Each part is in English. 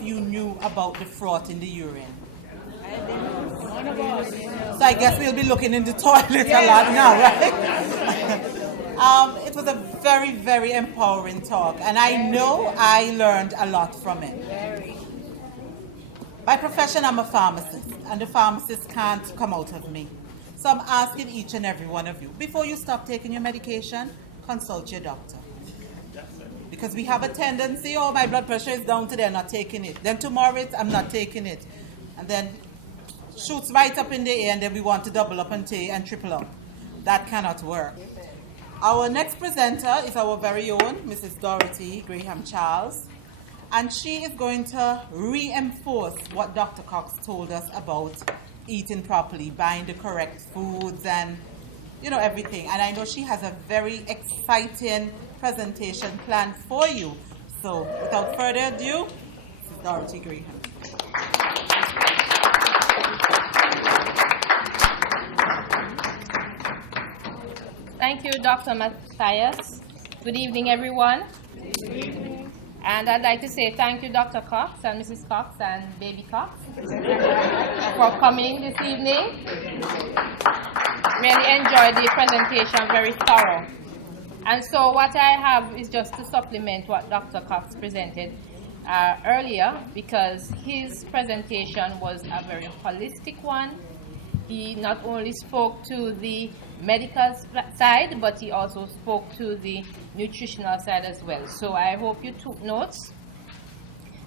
of you knew about the froth in the urine? So I guess we'll be looking in the toilet a lot now, right? It was a very, very empowering talk, and I know I learned a lot from it. By profession, I'm a pharmacist, and the pharmacist can't come out of me. So I'm asking each and every one of you, before you stop taking your medication, consult your doctor. Because we have a tendency, oh, my blood pressure is down today, I'm not taking it. Then tomorrow, I'm not taking it. And then shoots right up in the air, and then we want to double up and triple up. That cannot work. Our next presenter is our very own Mrs. Dorothy Graham Charles, and she is going to reinforce what Dr. Cox told us about eating properly, buying the correct foods, and everything. And I know she has a very exciting presentation planned for you. So without further ado, Mrs. Dorothy Graham. Thank you, Dr. Matthias. Good evening, everyone. Good evening. And I'd like to say thank you, Dr. Cox and Mrs. Cox and Baby Cox for coming this evening. Really enjoyed the presentation, very thorough. And so what I have is just to supplement what Dr. Cox presented earlier, because his presentation was a very holistic one. He not only spoke to the medical side, but he also spoke to the nutritional side as well. So I hope you took notes.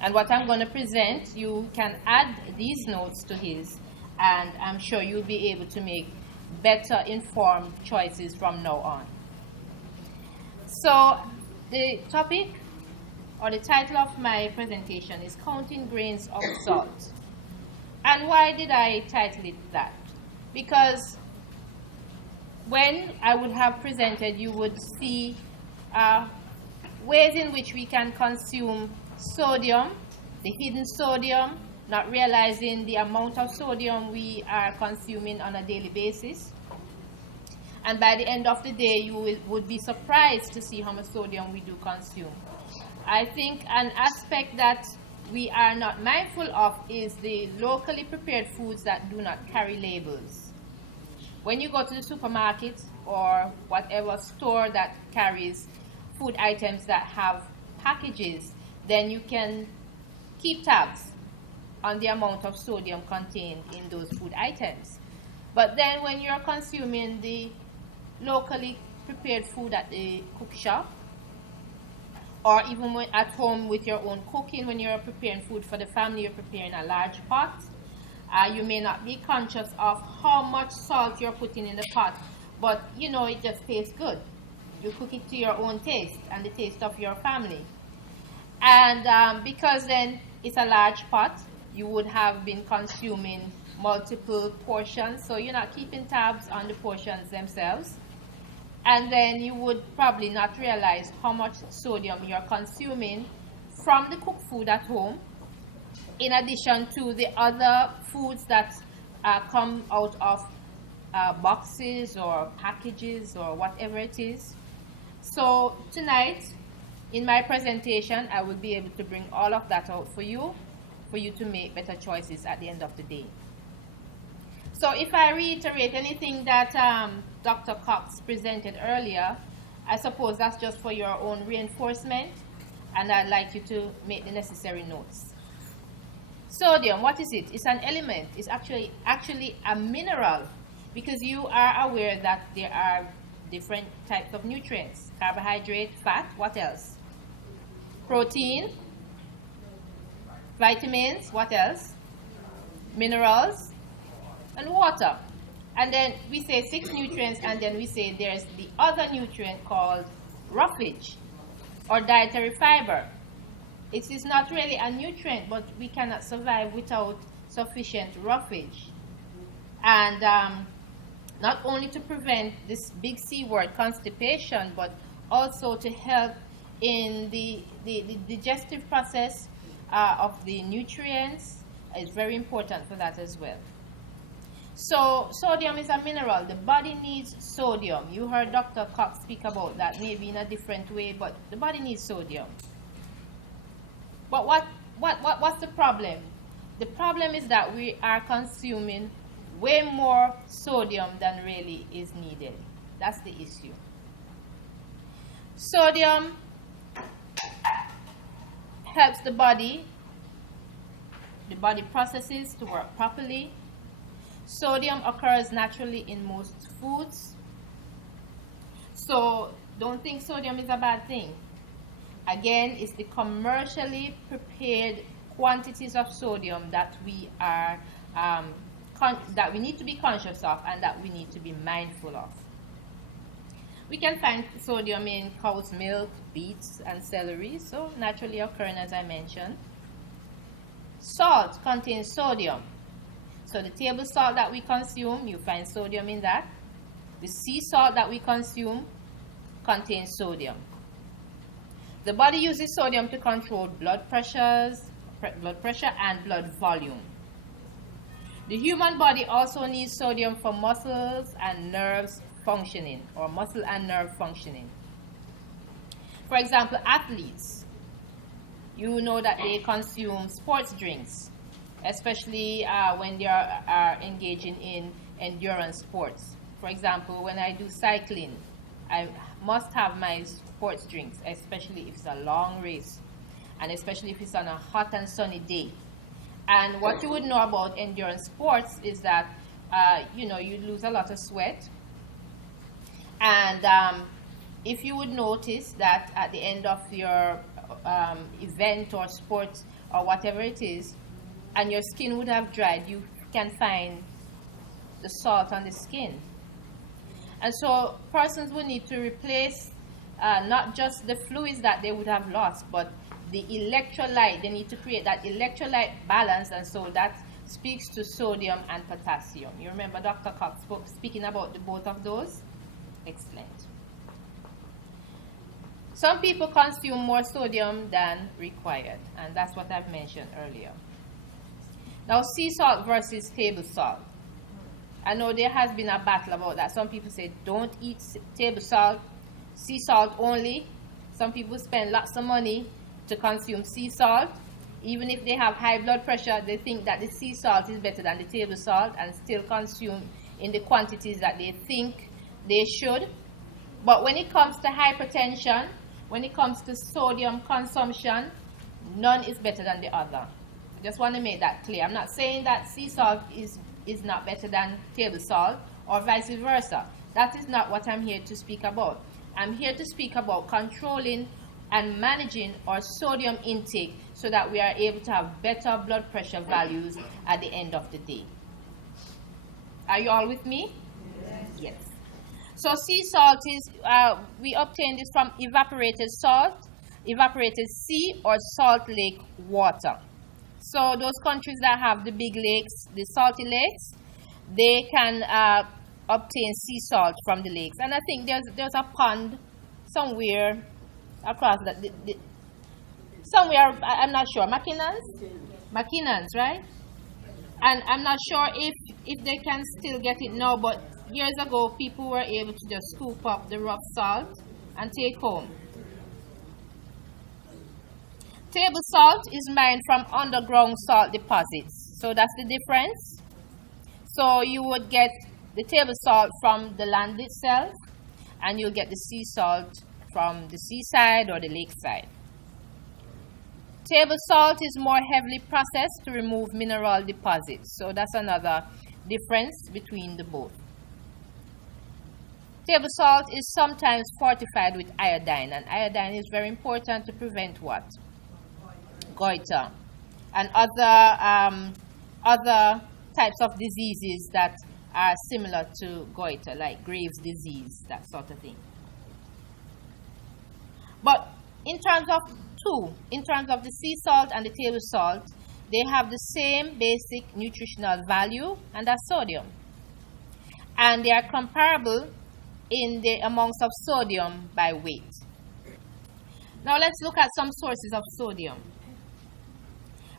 And what I'm going to present, you can add these notes to his, and I'm sure you'll be able to make better informed choices from now on. So the topic or the title of my presentation is Counting Grains of Salt. And why did I title it that? Because when I would have presented, you would see ways in which we can consume sodium, the hidden sodium, not realizing the amount of sodium we are consuming on a daily basis. And by the end of the day, you would be surprised to see how much sodium we do consume. I think an aspect that we are not mindful of is the locally prepared foods that do not carry labels. When you go to the supermarket or whatever store that carries food items that have packages, then you can keep tabs on the amount of sodium contained in those food items. But then when you're consuming the locally prepared food at the cook shop, or even when at home with your own cooking, when you're preparing food for the family, you're preparing a large pot, you may not be conscious of how much salt you're putting in the pot, but it just tastes good. You cook it to your own taste and the taste of your family. And because then it's a large pot, you would have been consuming multiple portions, so you're not keeping tabs on the portions themselves. And then you would probably not realize how much sodium you're consuming from the cooked food at home, in addition to the other foods that come out of boxes or packages or whatever it is. So tonight, in my presentation, I will be able to bring all of that out for you to make better choices at the end of the day. So if I reiterate anything that Dr. Cox presented earlier, I suppose that's just for your own reinforcement, and I'd like you to make the necessary notes. Sodium, what is it? It's an element. It's actually a mineral, because you are aware that there are different types of nutrients: carbohydrate, fat, what else? Protein, vitamins, what else? Minerals, and water. And then we say 6 nutrients, and then we say there's the other nutrient called roughage or dietary fiber. It is not really a nutrient, but we cannot survive without sufficient roughage. And not only to prevent this big C word, constipation, but also to help in the digestive process of the nutrients. Is very important for that as well. So sodium is a mineral. The body needs sodium. You heard Dr. Cox speak about that, maybe in a different way, but the body needs sodium. But what what's the problem? The problem is that we are consuming way more sodium than really is needed. That's the issue. Sodium helps the body processes to work properly. Sodium occurs naturally in most foods. So don't think sodium is a bad thing. Again, it's the commercially prepared quantities of sodium that we are that we need to be conscious of and that we need to be mindful of. We can find sodium in cow's milk, beets, and celery, so naturally occurring as I mentioned. Salt contains sodium. So the table salt that we consume, you find sodium in that. The sea salt that we consume contains sodium. The body uses sodium to control blood pressure and blood volume. The human body also needs sodium for muscles and nerves functioning, or muscle and nerve functioning. For example, athletes, you know that they consume sports drinks, especially when they are engaging in endurance sports. For example, when I do cycling, I must have my sports drinks, especially if it's a long race, and especially if it's on a hot and sunny day. And what you would know about endurance sports is that, you lose a lot of sweat. And if you would notice that at the end of your event or sport or whatever it is, and your skin would have dried, you can find the salt on the skin. And so persons will need to replace not just the fluids that they would have lost, but the electrolyte. They need to create that electrolyte balance, and so that speaks to sodium and potassium. You remember Dr. Cox speaking about both of those? Excellent. Some people consume more sodium than required, and that's what I've mentioned earlier. Now, sea salt versus table salt. I know there has been a battle about that. Some people say don't eat table salt, sea salt only. Some people spend lots of money to consume sea salt. Even if they have high blood pressure, they think that the sea salt is better than the table salt and still consume in the quantities that they think they should. But when it comes to hypertension, when it comes to sodium consumption, none is better than the other. I just want to make that clear. I'm not saying that sea salt is not better than table salt or vice versa. That is not what I'm here to speak about. I'm here to speak about controlling and managing our sodium intake so that we are able to have better blood pressure values at the end of the day. Are you all with me? Yes. So sea salt is, we obtain this from evaporated salt, evaporated sea or salt lake water. So those countries that have the big lakes, the salty lakes, they can obtain sea salt from the lakes. And I think there's a pond somewhere across somewhere, I'm not sure, McKinnon's, right? And I'm not sure if they can still get it now, but years ago people were able to just scoop up the rough salt and take home. Table salt is mined from underground salt deposits. So that's the difference. So you would get the table salt from the land itself, and you'll get the sea salt from the seaside or the lakeside. Table salt is more heavily processed to remove mineral deposits. So that's another difference between the both. Table salt is sometimes fortified with iodine, and iodine is very important to prevent what? Goiter and other types of diseases that are similar to goiter, like Graves' disease, that sort of thing. But in terms of the sea salt and the table salt, they have the same basic nutritional value, and that's sodium. And they are comparable in the amounts of sodium by weight. Now let's look at some sources of sodium.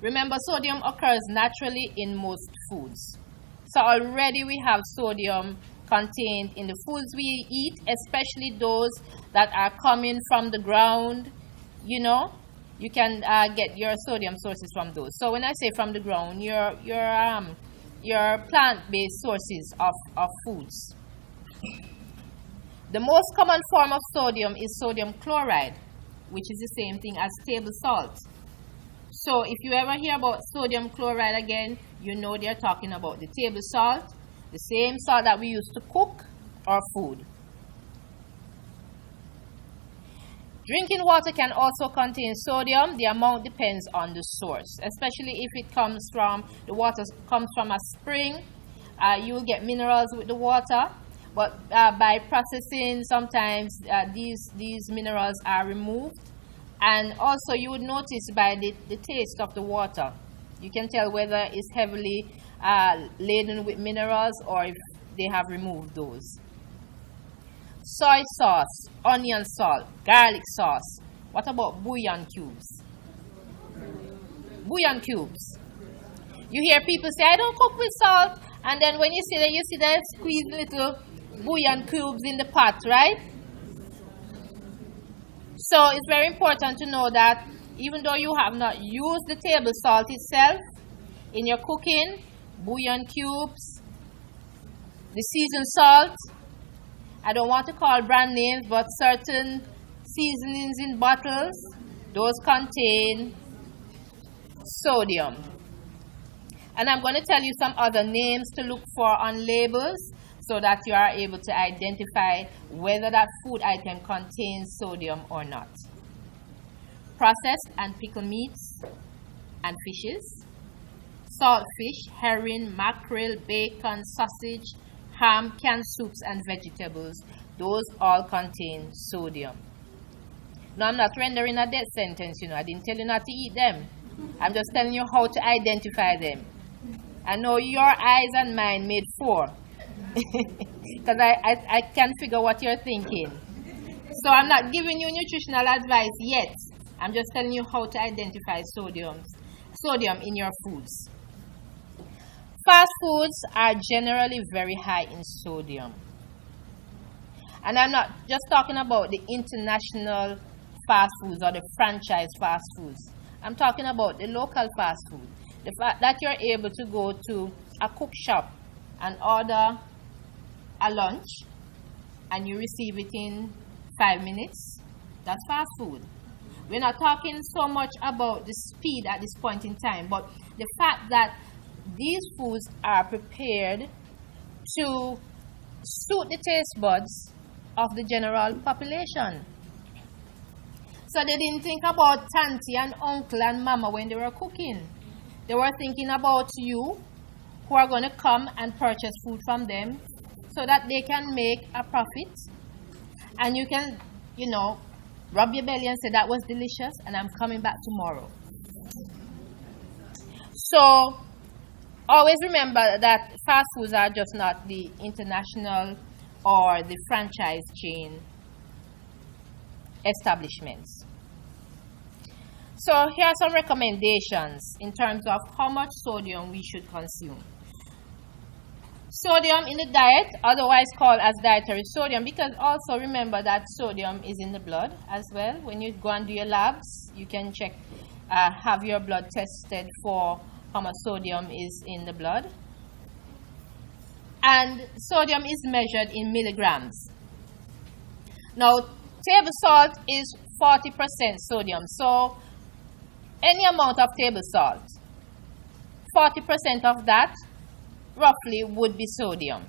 Remember, sodium occurs naturally in most foods. So already we have sodium contained in the foods we eat, especially those that are coming from the ground, you can get your sodium sources from those. So when I say from the ground, your plant-based sources of foods. The most common form of sodium is sodium chloride, which is the same thing as table salt. So if you ever hear about sodium chloride again, you know they're talking about the table salt, the same salt that we use to cook our food. Drinking water can also contain sodium. The amount depends on the source, especially if it comes from, the water comes from a spring. You will get minerals with the water, but by processing, sometimes these minerals are removed. And also you would notice by the taste of the water, you can tell whether it's heavily laden with minerals or if they have removed those. Soy sauce, onion salt, garlic sauce. What about bouillon cubes? Bouillon cubes. You hear people say, I don't cook with salt. And then when you see them squeeze little bouillon cubes in the pot, right? So it's very important to know that even though you have not used the table salt itself in your cooking, bouillon cubes, the seasoned salt, I don't want to call brand names, but certain seasonings in bottles, those contain sodium. And I'm going to tell you some other names to look for on labels so that you are able to identify whether that food item contains sodium or not. Processed and pickled meats and fishes, salt fish, herring, mackerel, bacon, sausage, ham, canned soups, and vegetables, those all contain sodium. Now, I'm not rendering a death sentence, I didn't tell you not to eat them. I'm just telling you how to identify them. I know your eyes and mine made 4. Because I can figure what you're thinking. So I'm not giving you nutritional advice yet. I'm just telling you how to identify sodium in your foods. Fast foods are generally very high in sodium. And I'm not just talking about the international fast foods or the franchise fast foods. I'm talking about the local fast food. The fact that you're able to go to a cook shop and order a lunch and you receive it in 5 minutes, that's fast food. We're not talking so much about the speed at this point in time, but the fact that these foods are prepared to suit the taste buds of the general population. So they didn't think about auntie and uncle and mama when they were cooking. They were thinking about you who are going to come and purchase food from them so that they can make a profit. And you can, rub your belly and say, that was delicious and I'm coming back tomorrow. So always remember that fast foods are just not the international or the franchise chain establishments. So here are some recommendations in terms of how much sodium we should consume. Sodium in the diet, otherwise called as dietary sodium, because also remember that sodium is in the blood as well. When you go and do your labs, you can check, have your blood tested for how much sodium is in the blood. And sodium is measured in milligrams. Now, table salt is 40% sodium. So, any amount of table salt, 40% of that roughly would be sodium.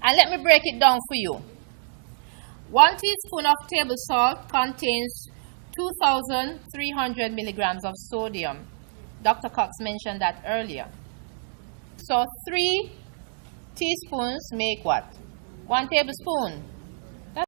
And let me break it down for you. 1 teaspoon of table salt contains 2,300 milligrams of sodium. Dr. Cox mentioned that earlier. So 3 teaspoons make what? 1 tablespoon.